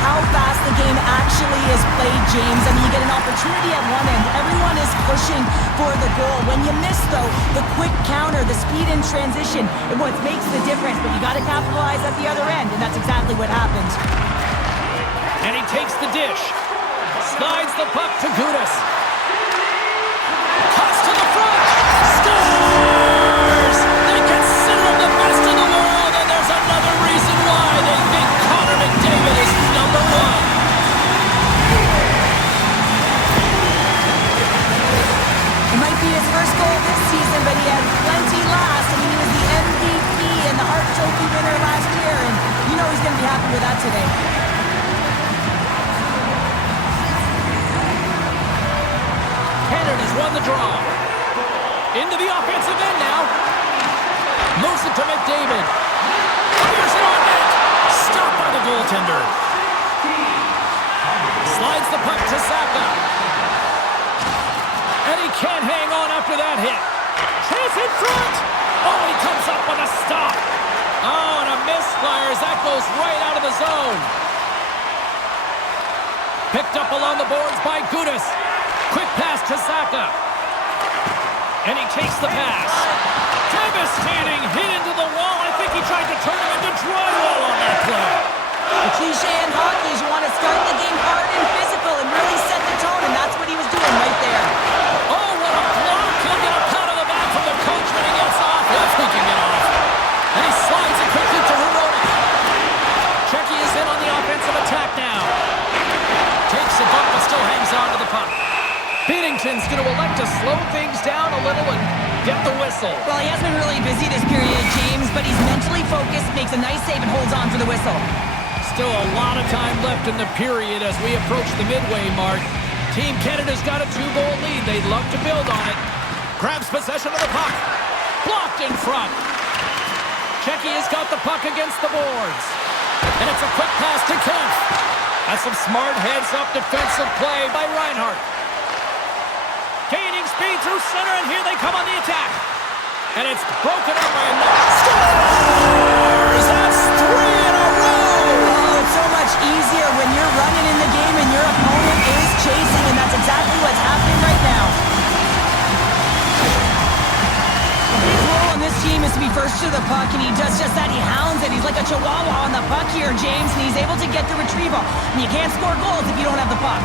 how fast the game actually is played, James. I mean, you get an opportunity at one end. Everyone is pushing for the goal. When you miss, though, the quick counter, the speed in transition, is what makes the difference. But you got to capitalize at the other end, and that's exactly what happened. And he takes the dish. Slides the puck to Gudas. Cuts to the front. Scores! They consider him the best in the world, and there's another reason why they think Connor McDavid is number one. It might be his first goal this season, but he had plenty last. I mean, he was the MVP and the Hart Trophy winner last year, and you know he's going to be happy with that today. Canada's won the draw. Into the offensive end now. Moves it to McDavid. Fires it on net. Stopped by the goaltender. Slides the puck to Saka. And he can't hang on after that hit. Chase in front. Oh, he comes up with a stop. Oh, and a misfire as that goes right out of the zone. Picked up along the boards by Gudas. Quick pass to Saka. And he takes the pass. Devastating hit into the wall. I think he tried to turn him into drywall on that play. The cliche in hockey is you want to start the game hard and physical and really set the tone, and that's what he was doing right there. Oh, what a block. He'll get a pat on the back from the coach when he gets off. If he can get off. And he slides it quickly to Hirona. Checky is in on the offensive attack now. Takes a bump but still hangs on to the puck. Binnington's going to elect to slow things down a little and get the whistle. Well, he has been really busy this period, James, but he's mentally focused, makes a nice save, and holds on for the whistle. Still a lot of time left in the period as we approach the midway mark. Team Canada's got a 2-goal lead. They'd love to build on it. Grabs possession of the puck. Blocked in front. Checky has got the puck against the boards. And it's a quick pass to Kempf. That's some smart heads-up defensive play by Reinhart. Gaining speed through center, and here they come on the attack. And it's broken up by another. Scores! That's 3 in a row! Oh, it's so much easier when you're running in the game and your opponent is chasing, and that's exactly what's happening right now. His role on this team is to be first to the puck, and he does just that. He hounds it. He's like a chihuahua on the puck here, James, and he's able to get the retrieval. And you can't score goals if you don't have the puck.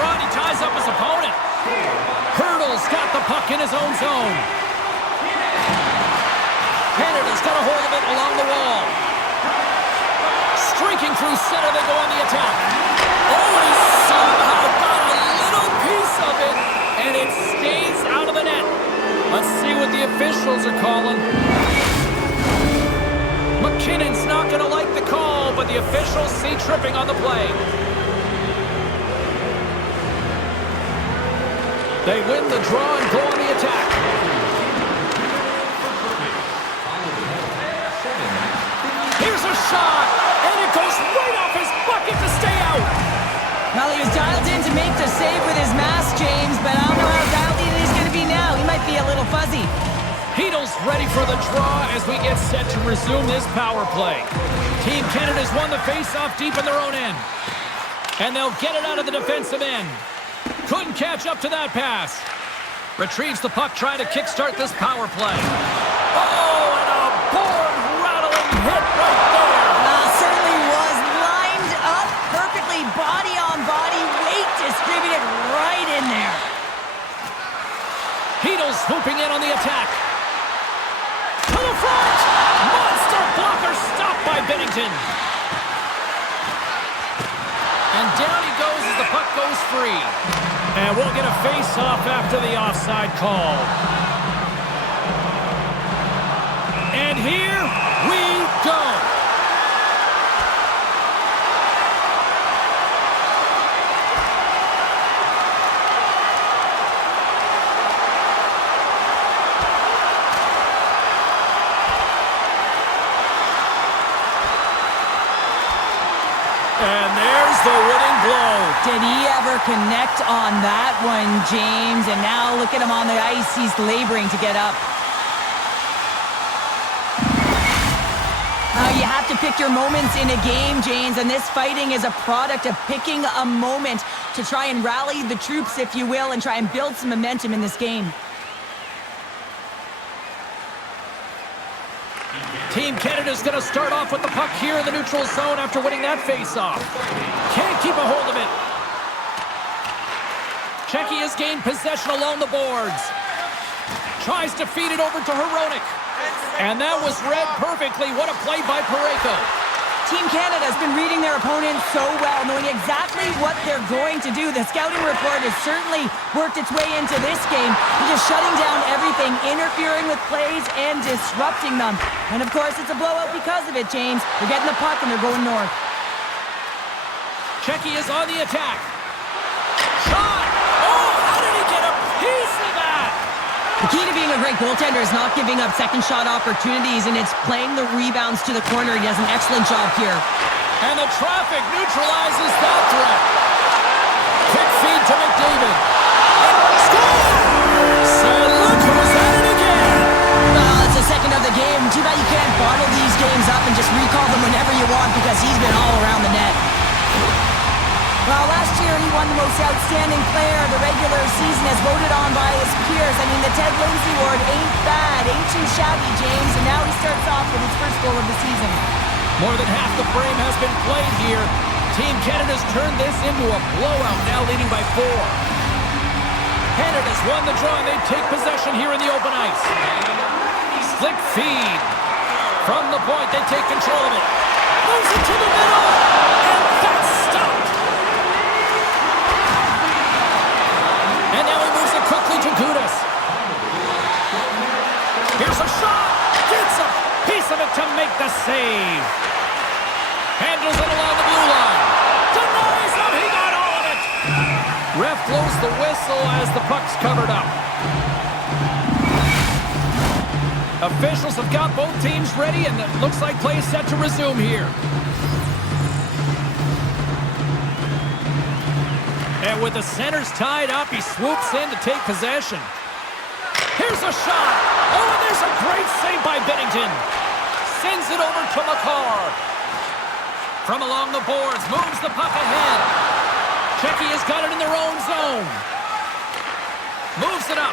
He ties up his opponent. Hurdle's got the puck in his own zone. Canada's got a hold of it along the wall. Streaking through center, they go on the attack. Oh, he somehow got a little piece of it, and it stays out of the net. Let's see what the officials are calling. McKinnon's not going to like the call, but the officials see tripping on the play. They win the draw and go on the attack. Here's a shot, and it goes right off his bucket to stay out. Well, he was dialed in to make the save with his mask, James, but I don't know how dialed in he's going to be now. He might be a little fuzzy. Heedle's ready for the draw as we get set to resume this power play. Team Canada's won the face-off deep in their own end. And they'll get it out of the defensive end. Couldn't catch up to that pass. Retrieves the puck, trying to kickstart this power play. Oh, and a board-rattling hit right there. Certainly was lined up perfectly, body on body, weight distributed right in there. Heedle's swooping in on the attack. To the front! Monster blocker stopped by Binnington. And down he goes as the puck goes free. And we'll get a face-off after the offside call. And here we go. And there's the winning blow. Did he ever connect on that one, James? And now look at him on the ice. He's laboring to get up. You have to pick your moments in a game, James, and this fighting is a product of picking a moment to try and rally the troops, if you will, and try and build some momentum in this game. Team Canada's going to start off with the puck here in the neutral zone after winning that face-off. Can't keep a hold of it. Czechia has gained possession along the boards. Tries to feed it over to Hronek. And that was read perfectly. What a play by Parayko. Team Canada has been reading their opponents so well, knowing exactly what they're going to do. The scouting report has certainly worked its way into this game. They're just shutting down everything, interfering with plays, and disrupting them. And of course, it's a blowout because of it, James. They're getting the puck and they're going north. Czechia is on the attack. Shot! Oh, how did he get a piece of that? The key to being a great goaltender is not giving up second shot opportunities, and it's playing the rebounds to the corner. He does an excellent job here. And the traffic neutralizes that threat. Quick feed to McDavid. Scores! So look who's at it again. It's the second of the game. Too bad you can't bottle these games up and just recall them whenever you want, because he's been all around the net. Well, last year he won the most outstanding player of the regular season as voted on by his peers. I mean, the Ted Lindsay Award ain't bad, ain't too shabby, James, and now he starts off with his first goal of the season. More than half the frame has been played here. Team Canada's turned this into a blowout, now leading by 4. Canada's won the draw, and they take possession here in the open ice. Slick feed. From the point, they take control of it. Moves it to the middle, and that's stopped. And now he moves it quickly to Gudas. Here's a shot. Gets a piece of it to make the save. Handles it along the blue line. Denies him. He got all of it. Ref blows the whistle as the puck's covered up. Officials have got both teams ready, and it looks like play is set to resume here. And with the centers tied up, he swoops in to take possession. Here's a shot. Oh, and there's a great save by Binnington. Sends it over to McCarr. From along the boards, moves the puck ahead. Czechia's got it in their own zone. Moves it up.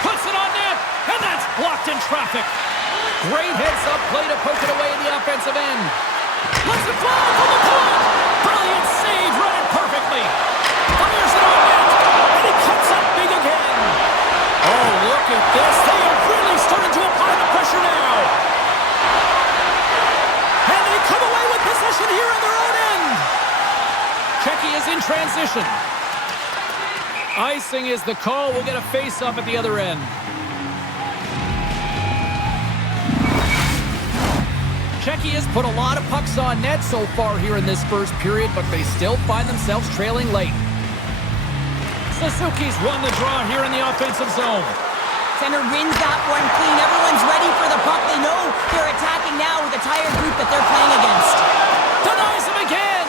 Puts it on net, and that's blocked in traffic. Great heads-up play to poke it away in the offensive end. Lets it fly from the point. Brilliant save, run it perfectly. Fires it on net, and he cuts up big again. Oh, look at this. They are really starting to apply the pressure now. And they come away with possession here on their own end. Czechia is in transition. Icing is the call. We'll get a face-off at the other end. Czechia has put a lot of pucks on net so far here in this first period, but they still find themselves trailing late. Suzuki's won the draw here in the offensive zone. Center wins that one clean. Everyone's ready for the puck. They know they're attacking now with the tired group that they're playing against. Denies him again!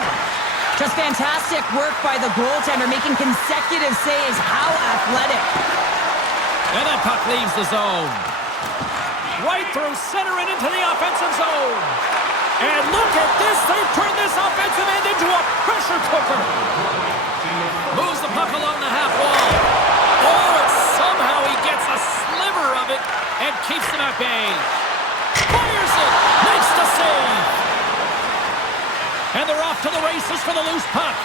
Just fantastic work by the goaltender, making consecutive saves. How athletic. And that puck leaves the zone. Right through center and into the offensive zone. And look at this. They've turned this offensive end into a pressure cooker. Moves the puck along the half wall. Oh, and somehow he gets a sliver of it and keeps them at bay. Fires it. Makes the save. And they're off to the races for the loose puck.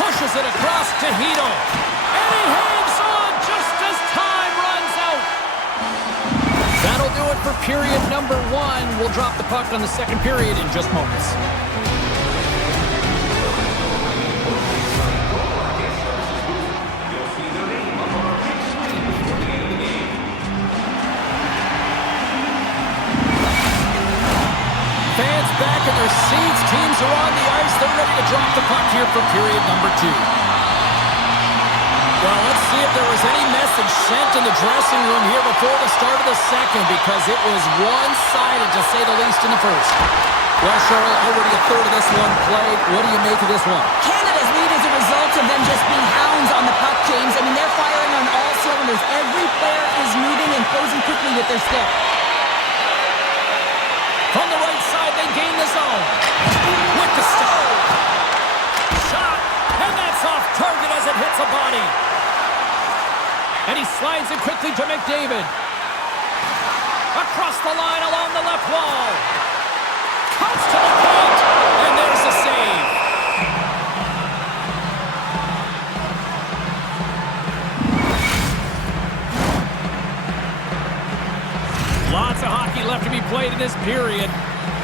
Pushes it across to Hito. And he hangs on just as time runs out. That'll do it for period number 1. We'll drop the puck on the second period in just moments. Fans back in their seats. Teams are on the ice. They're ready to drop the puck here for period number 2. Well, let's see if there was any message sent in the dressing room here before the start of the second, because it was one-sided, to say the least, in the first. Well, Cheryl, already a third of this one played. What do you make of this one? Canada's lead is a result of them just being hounds on the puck, James. I mean, they're firing on all cylinders. Every player is moving and their stick. From the right side, they gain the zone. With the stop. Shot, and that's off target as it hits a body. And he slides it quickly to McDavid. Across the line along the left wall. Comes to the paint, and there's the save. Lots of hockey left to be played in this period.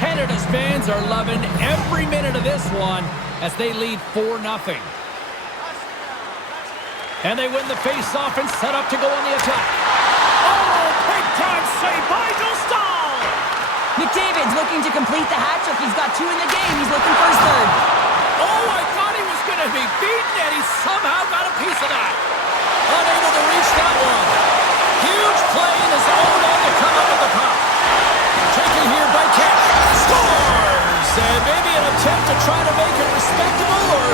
Canada's fans are loving every minute of this one as they lead 4-0. And they win the face-off and set up to go on the attack. Oh, big-time save by Stahl! McDavid's looking to complete the hat trick. He's got 2 in the game. He's looking for his third. Oh, I thought he was going to be beaten, and he somehow got a piece of that. Unable to reach that one. Huge play in his own end to come up with the puck. Taken here by Kemp. Scores! And maybe an attempt to try to make it respectable, or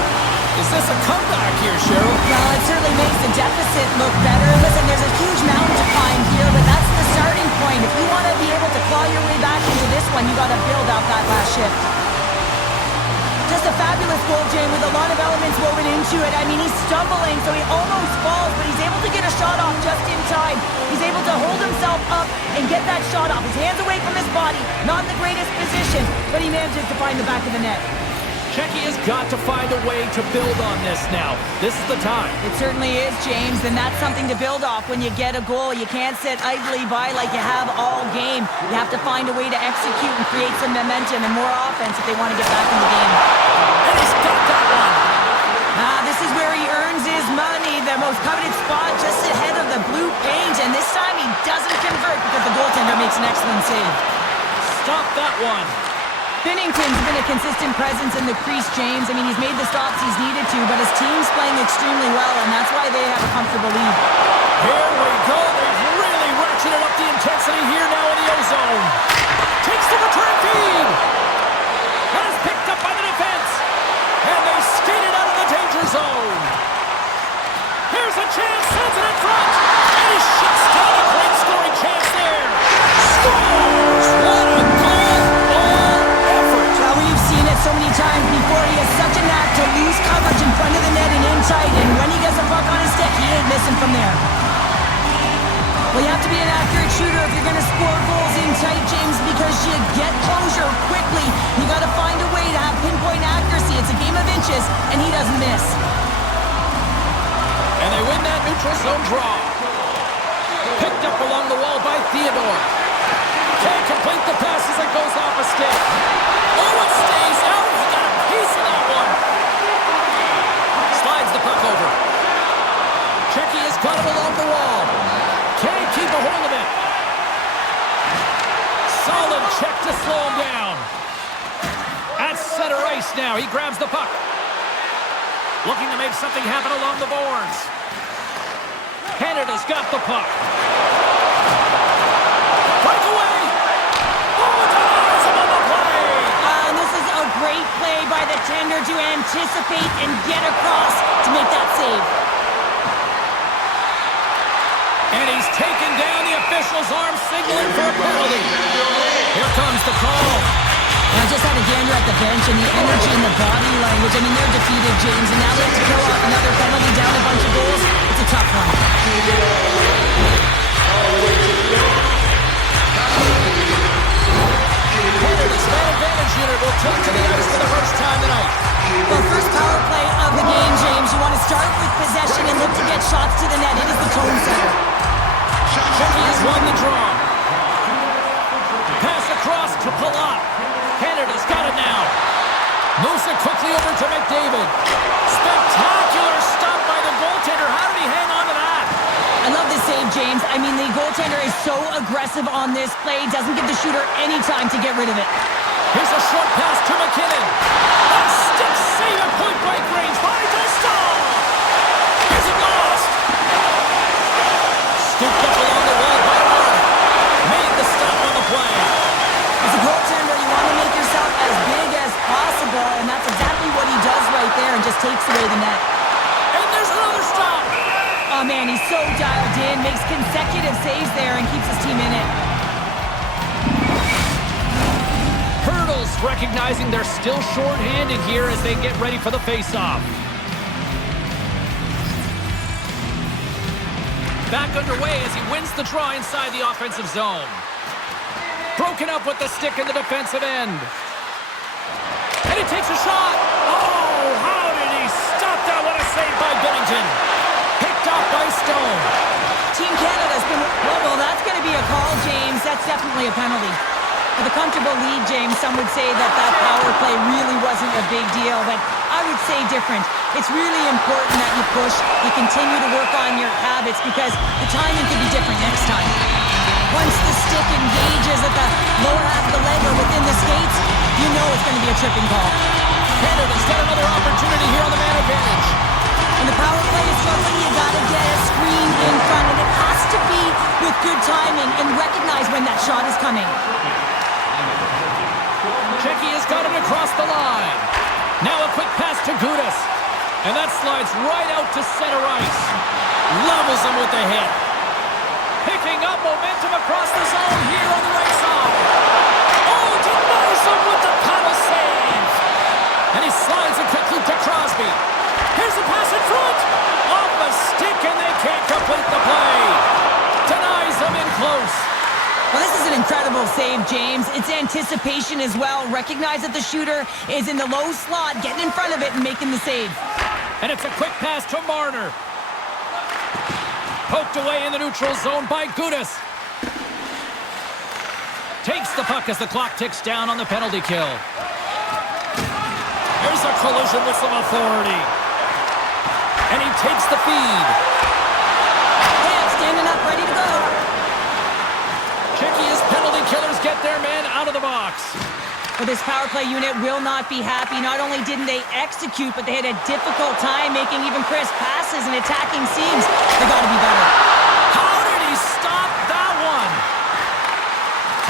is this a comeback here, Cheryl? Well, it certainly makes the deficit look better. Listen, there's a huge mountain to climb here, but that's the starting point. If you want to be able to claw your way back into this one, you got to build out that last shift. Just a fabulous goal, Jane, with a lot of elements woven into it. I mean, he's stumbling, so he almost falls, but he's able to get a shot off just in time. He's able to hold himself up and get that shot off. His hands away from his body, not in the greatest position, but he manages to find the back of the net. Czechia has got to find a way to build on this now. This is the time. It certainly is, James, and that's something to build off when you get a goal. You can't sit idly by like you have all game. You have to find a way to execute and create some momentum and more offense if they want to get back in the game. And he's got that one. This is where he earns his money, the most coveted spot just ahead of the blue paint, and this time he doesn't convert because the goaltender makes an excellent save. Stop that one. Binnington's been a consistent presence in the crease, James. I mean, he's made the stops he's needed to, but his team's playing extremely well, and that's why they have a comfortable lead. Here we go. They've really ratcheted up the intensity here now in the O-zone. Takes the return feed. That is picked up by the defense. And they skate it out of the danger zone. Here's a chance. Sends it in front. And he shuts down a great scoring chance there. Scores! What a goal! So many times before, he has such a knack to lose coverage in front of the net and in tight, and when he gets a puck on his stick, he ain't missing from there. Well, you have to be an accurate shooter if you're going to score goals in tight, James, because you get closure quickly. You got to find a way to have pinpoint accuracy. It's a game of inches, and he doesn't miss. And they win that neutral zone draw. Picked up along the wall by Theodore. Can't complete the pass as it goes off a stick. Oh, it stays out. He got a piece of that one. Slides the puck over. Czechia's got it along the wall. Can't keep a hold of it. Solid check to slow him down. At center ice now. He grabs the puck. Looking to make something happen along the boards. Canada's got the puck. Breakaway. Oh, it denies him on the play. This is a great play by the tender to anticipate and get across to make that save. And he's taken down the official's arm, signaling for a penalty. Here comes the call. I just had a gander at the bench, and the energy and the body language. I mean, they're defeated, James, and now they have to kill off another penalty, down a bunch of goals. It's a tough one. Canada's man advantage unit will take to the ice for the first time tonight. Well, first power play of the game, James. You want to start with possession and look to get shots to the net. It is the tone setter. Czechia has won the draw. Pass across to Palat. Canada's got it now. Moves it quickly over to McDavid. Spectacular stop by the goaltender. How did he hang on to that? I love this save, James. I mean, the goaltender is so aggressive on this play. Doesn't give the shooter any time to get rid of it. Here's a short pass to McKinnon. A stick save at point-blank range by Stahl. Is it lost? Scooped up along the wall by Martin. Made the stop on the play. As a goaltender, you want to make yourself as big as possible, and that's exactly what he does right there and just takes away the net. And there's another stop. Oh man, he's so dialed in, makes consecutive saves there and keeps his team in it. Hurdles recognizing they're still short-handed here as they get ready for the face-off. Back underway as he wins the draw inside the offensive zone. Broken up with the stick in the defensive end. And he takes a shot. Oh, how did he stop that? What a save by Bennington. Picked off by Stone. Team Canada's been... Well, that's going to be a call, James. That's definitely a penalty. With a comfortable lead, James, some would say that power play really wasn't a big deal, but I would say different. It's really important that you push, you continue to work on your habits because the timing could be different next time. Once the stick engages at the lower half of the leg or within the skates, you know it's going to be a tripping call. Canada's got another opportunity here on the man advantage. When the power play is struggling, you got to get a screen in front, and it has to be with good timing and recognize when that shot is coming. Checky has got it across the line. Now a quick pass to Gudas. And that slides right out to center ice. Levels him with the hit. Picking up momentum across the zone here on the right side. Oh, denies him with the paddle save. And he slides it quickly to Crosby. Here's a pass in front. Off the stick, and they can't complete the play. Denies him in close. Well, this is an incredible save, James. It's anticipation as well. Recognize that the shooter is in the low slot, getting in front of it and making the save. And it's a quick pass to Marner. Poked away in the neutral zone by Gudas. Takes the puck as the clock ticks down on the penalty kill. There's a collision with some authority. And he takes the feed. Yeah, standing up, ready to go. Checky as penalty killers get their man out of the box. Well, this power play unit will not be happy. Not only didn't they execute, but they had a difficult time making even crisp passes and attacking seams. They got to be better. How did he stop that one?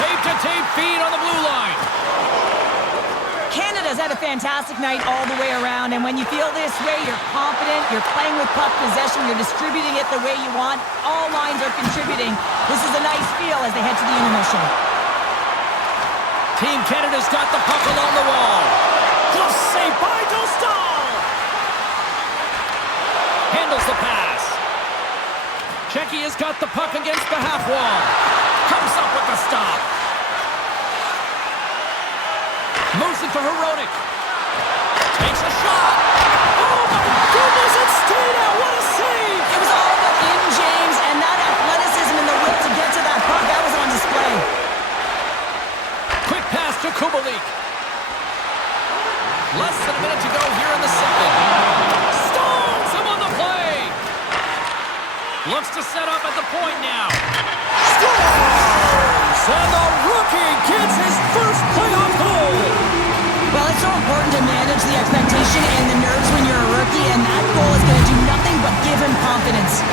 Tape-to-tape feed on the blue line. Canada's had a fantastic night all the way around, and when you feel this way, you're confident, you're playing with puck possession, you're distributing it the way you want. All lines are contributing. This is a nice feel as they head to the intermission. Team Canada's got the puck along the wall. Close save by Dostal. Handles the pass. Checky has got the puck against the half wall. Comes up with the stop. Moves it to Herodic. Takes a shot. Oh my goodness, it stayed out. What a save. It was all but in, James, and that athleticism and the will to get to that puck, that was on display. Quick pass to Kubalik. Less than a minute to go here in the second. Stones him on the play. Looks to set up at the point now. Scores! And the rookie gets his first playoff goal. Well, it's so important to manage the expectation and the nerves when you're a rookie, and that goal is going to do nothing but give him confidence.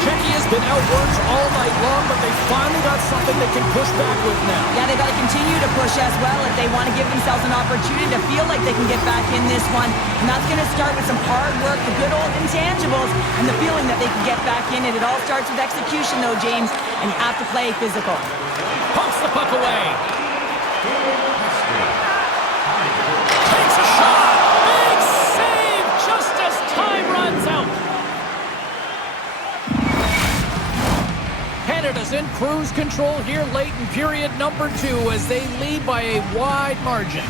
Checky has been outworked all night long, but they finally got something they can push back with now. Yeah, they got to continue to push as well if they want to give themselves an opportunity to feel like they can get back in this one. And that's going to start with some hard work, the good old intangibles, and the feeling that they can get back in it. It all starts with execution, though, James, and you have to play physical. Pumps the puck away. Takes a shot. Big save just as time runs out. Canada's in cruise control here late in period number 2 as they lead by a wide margin.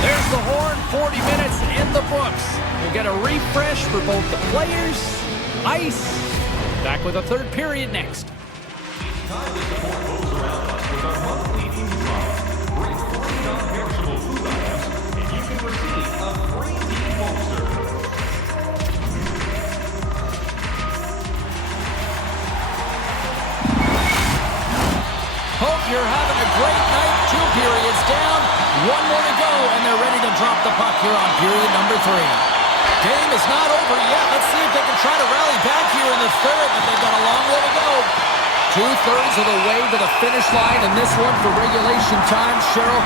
There's the horn, 40 minutes in the books. We'll get a refresh for both the players, ice. Back with a third period next. Hope you're having a great night. 2 periods down, 1 more to go, and they're ready to drop the puck here on period number 3. Game is not over yet. Let's see if they can try to rally back here in the third, but they've got a long way to go. 2/3 of the way to the finish line in this one for regulation time. Cheryl,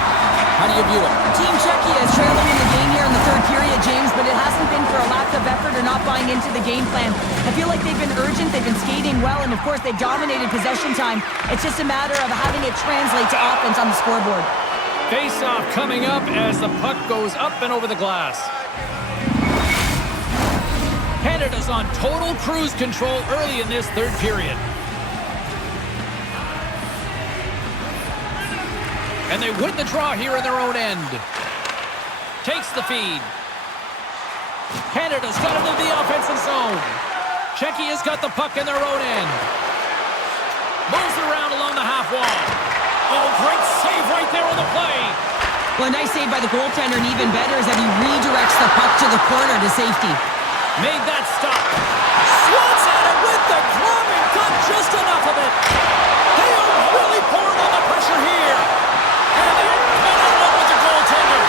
How do you view it? Team Czechia is trailing in the game here in the third period, James, but it hasn't been for a lack of effort or not buying into the game plan. I feel like they've been urgent, they've been skating well, and of course they've dominated possession time. It's just a matter of having it translate to offense on the scoreboard. Face-off coming up as the puck goes up and over the glass. Canada's on total cruise control early in this third period. And they win the draw here in their own end. Takes the feed. Canada's got him in the offensive zone. Czechia's got the puck in their own end. Moves it around along the half wall. Oh, great save right there on the play. Well, a nice save by the goaltender, and even better is that he redirects the puck to the corner to safety. Made that stop. Swats at it with the glove and got just enough of it. They are really pouring on the pressure here. And they're coming up with the goaltender.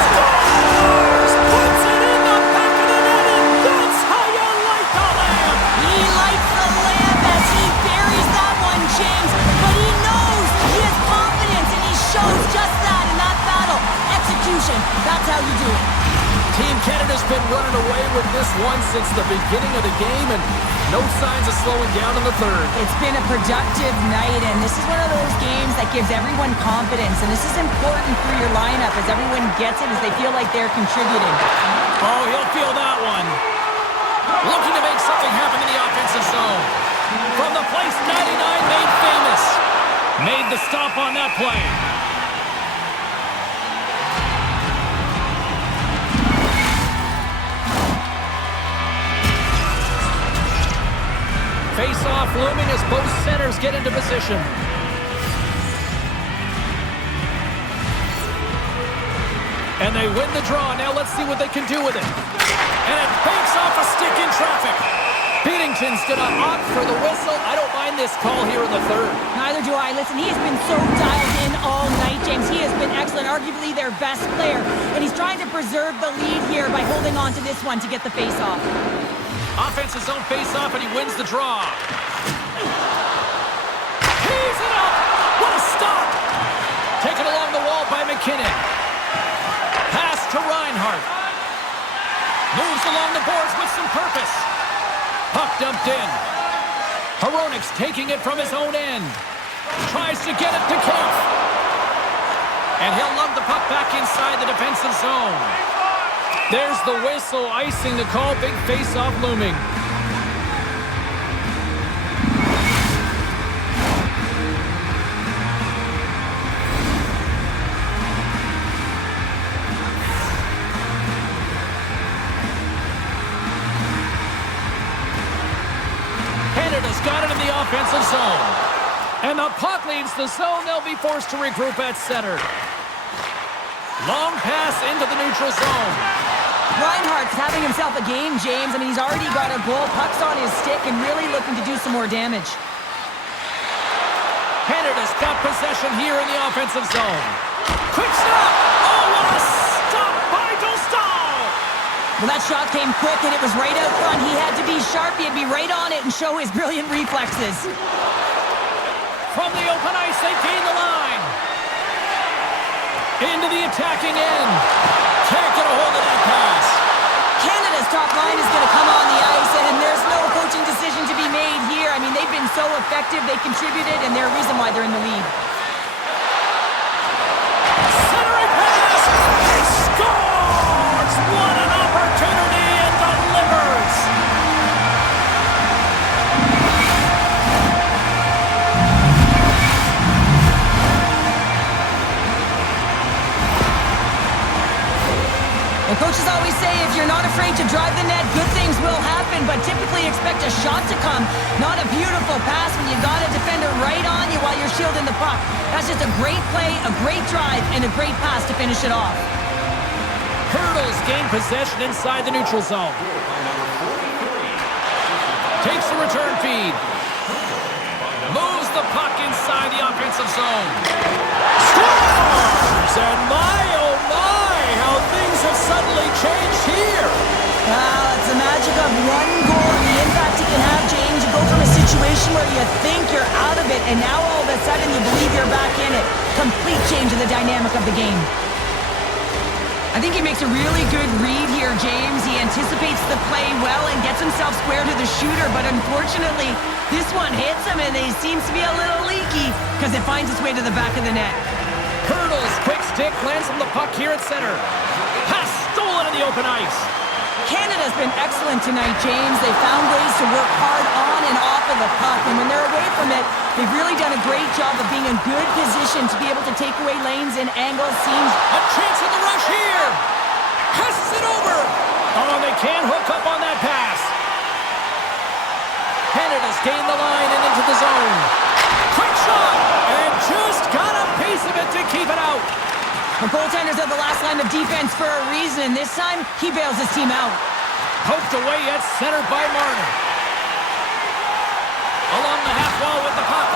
Scores! Puts it in the back of the net, and that's how you light the lamp. He lights the lamp as he buries that one, James. But he knows he has confidence, and he shows just that in that battle. Execution, that's how you do it. Team Canada's been running away with this one since the beginning of the game, and no signs of slowing down in the third. It's been a productive night, and this is one of those games that gives everyone confidence, and this is important for your lineup as everyone gets it, as they feel like they're contributing. Oh, he'll feel that one. Looking to make something happen in the offensive zone. From the place 99 made famous. Made the stop on that play. Face-off looming as both centers get into position. And they win the draw. Now let's see what they can do with it. And it banks off a stick in traffic. Beatington's going to opt for the whistle. I don't mind this call here in the third. Neither do I. Listen, he has been so dialed in all night, James. He has been excellent, arguably their best player. And he's trying to preserve the lead here by holding on to this one to get the face-off. Offensive zone face-off, and he wins the draw. He's it up! What a stop! Taken along the wall by McKinnon. Pass to Reinhart. Moves along the boards with some purpose. Puck dumped in. Hronik's taking it from his own end. Tries to get it to Kemp. And he'll lug the puck back inside the defensive zone. There's the whistle, icing the call, big face-off looming. Canada's got it in the offensive zone. And the puck leaves the zone. They'll be forced to regroup at center. Long pass into the neutral zone. Reinhart's having himself a game, James. I mean, he's already got a goal, puck's on his stick, and really looking to do some more damage. Canada's got possession here in the offensive zone. Quick stop! Oh, what a stop by Dostal! Well, that shot came quick, and it was right out front. He had to be sharp, he had to be right on it and show his brilliant reflexes. From the open ice, they gain the line. Into the attacking end. Can't get a hold of that pass. Canada's top line is going to come on the ice, and there's no coaching decision to be made here. I mean, they've been so effective, they contributed, and they're a reason why they're in the lead. Centering pass! He scores! What an opportunity, and delivers! Well, coaches always say if you're not afraid to drive the net, good things will happen, but typically expect a shot to come, not a beautiful pass when you got a defender right on you while you're shielding the puck. That's just a great play, a great drive, and a great pass to finish it off. Hurdles gain possession inside the neutral zone. Takes the return feed. Moves the puck inside the offensive zone. Scores! And my, oh my, how things have suddenly changed here. Well, it's the magic of one goal and the impact you can have, James. You go from a situation where you think you're out of it, and now all of a sudden you believe you're back in it. complete change of the dynamic of the game. I think he makes a really good read here, James. He anticipates the play well and gets himself square to the shooter, but unfortunately, this one hits him and he seems to be a little leaky because it finds its way to the back of the net. Hurdles, quick stick, lands on the puck here at center. Pass stolen in the open ice. Canada's been excellent tonight, James. They've found ways to work hard on and off of the puck, and when they're away from it, they've really done a great job of being in good position to be able to take away lanes and angles, seams. A chance in the rush here! Passes it over! Oh, they can't hook up on that pass. Canada's gained the line and into the zone. Quick shot! And just got a piece of it to keep it out. The goaltenders are the last line of defense for a reason. This time, he bails his team out. Poked away at center by Marner. Along the half wall with the puck.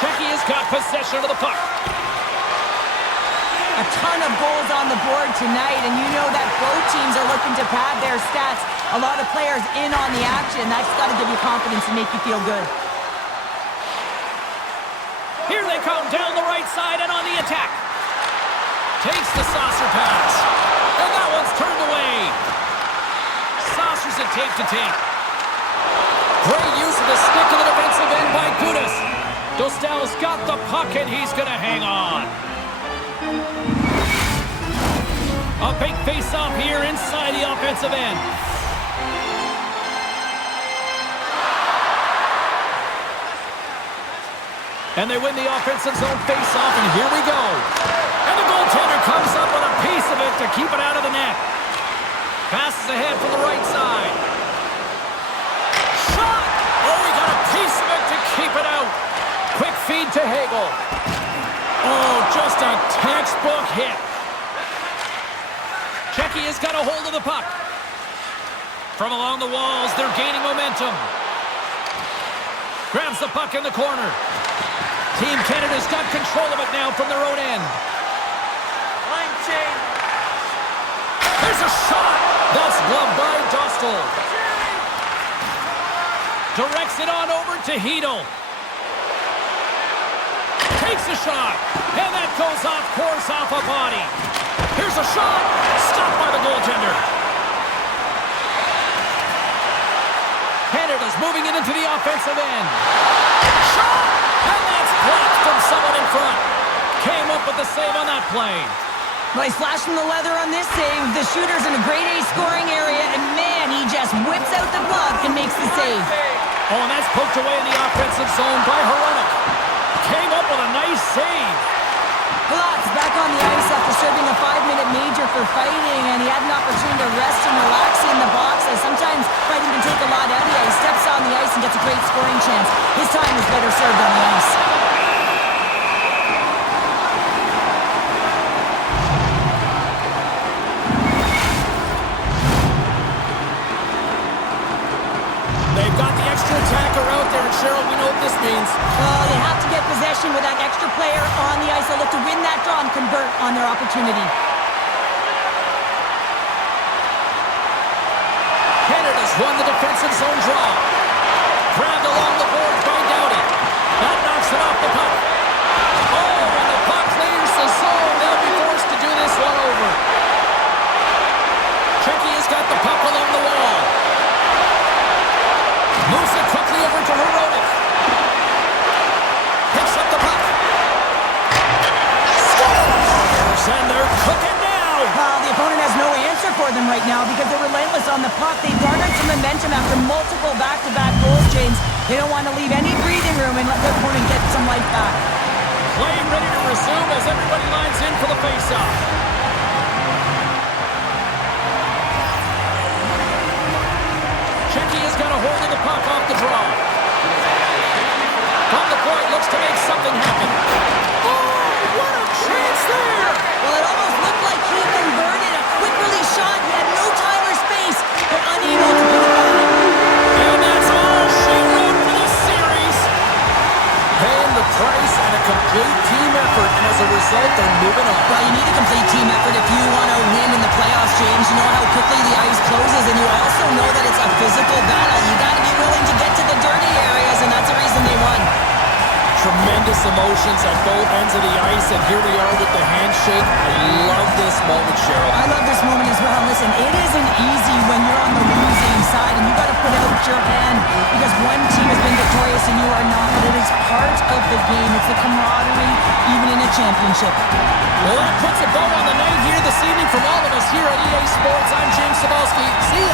Czechia has got possession of the puck. A ton of goals on the board tonight, and you know that both teams are looking to pad their stats. A lot of players in on the action. That's got to give you confidence and make you feel good. Here they come down the right side and on the attack. Takes the saucer pass. And that one's turned away. Saucers it tape to tape. Great use of the stick in the defensive end by Gudas. Dostal's got the puck and he's going to hang on. A big face-off here inside the offensive end. And they win the offensive zone face-off, and here we go. And the goaltender comes up with a piece of it to keep it out of the net. Passes ahead from the right side. Shot! Oh, he got a piece of it to keep it out. Quick feed to Hagel. Oh, just a textbook hit. Czechia's got a hold of the puck. From along the walls, they're gaining momentum. Grabs the puck in the corner. Team Canada's got control of it now from their own end. Line change. There's a shot. That's gloved by Dostal. Directs it on over to Hedel. Takes a shot. And that goes off course off a body. Here's a shot. Stopped by the goaltender. Canada's moving it into the offensive end. Shot! And that's blocked from someone in front. Came up with the save on that play. Nice flash from the leather on this save. The shooter's in a grade A scoring area, and man, he just whips out the glove and makes the save. Oh, and that's poked away in the offensive zone by Hronek. Came up with a nice save. Glotz back on the ice after serving a 5-minute major for fighting, and he had an opportunity to rest and relax in the box, as sometimes fighting can take a lot out of you. He steps on the ice and gets a great scoring chance. His time was better served on the ice. They've got the extra attacker out there, and Cheryl, we know what this means. Well, they have to get possession with that extra player on the ice. They'll look to win that draw and convert on their opportunity. Canada's won the defensive zone draw. Grabbed along the boards by Doughty. That knocks it off the puck. Oh, and the puck clears the zone. They'll be forced to do this one over. Czechia's got the puck along the wall. Moves it quickly over to Hronek. Picks up the puck. Scores! And they're cooking now. Well, the opponent has no answer for them right now because they're relentless on the puck. They've garnered some momentum after multiple back-to-back goals, James. They don't want to leave any breathing room and let their opponent get some life back. Play ready to resume as everybody lines in for the face-off. Czechia's got a hold of the puck off the draw. From the point, looks to make something happen. Oh, what a chance there! Well, it almost looked like he converted a quick release shot. He had no time or space, but unable to put it back. And that's all she wrote for the series. Paying the price and a complete team effort, and as a result, they're moving on. Well, you need a complete team effort if you want to win in the playoffs, James. You know how quickly the ice closes, and you also know that it's a physical battle. You got to be willing to get to the dirty areas, and that's the reason they won. tremendous emotions at both ends of the ice, and here we are with the handshake. I love this moment, Cheryl. I love this moment as well. Listen, it isn't easy when you're on the losing side and you got to put out your hand because one team has been victorious and you are not, but it is part of the game. It's the camaraderie, even in a championship. Well, that puts a bow on the night here this evening from all of us here at EA Sports. I'm James Cebulski. See you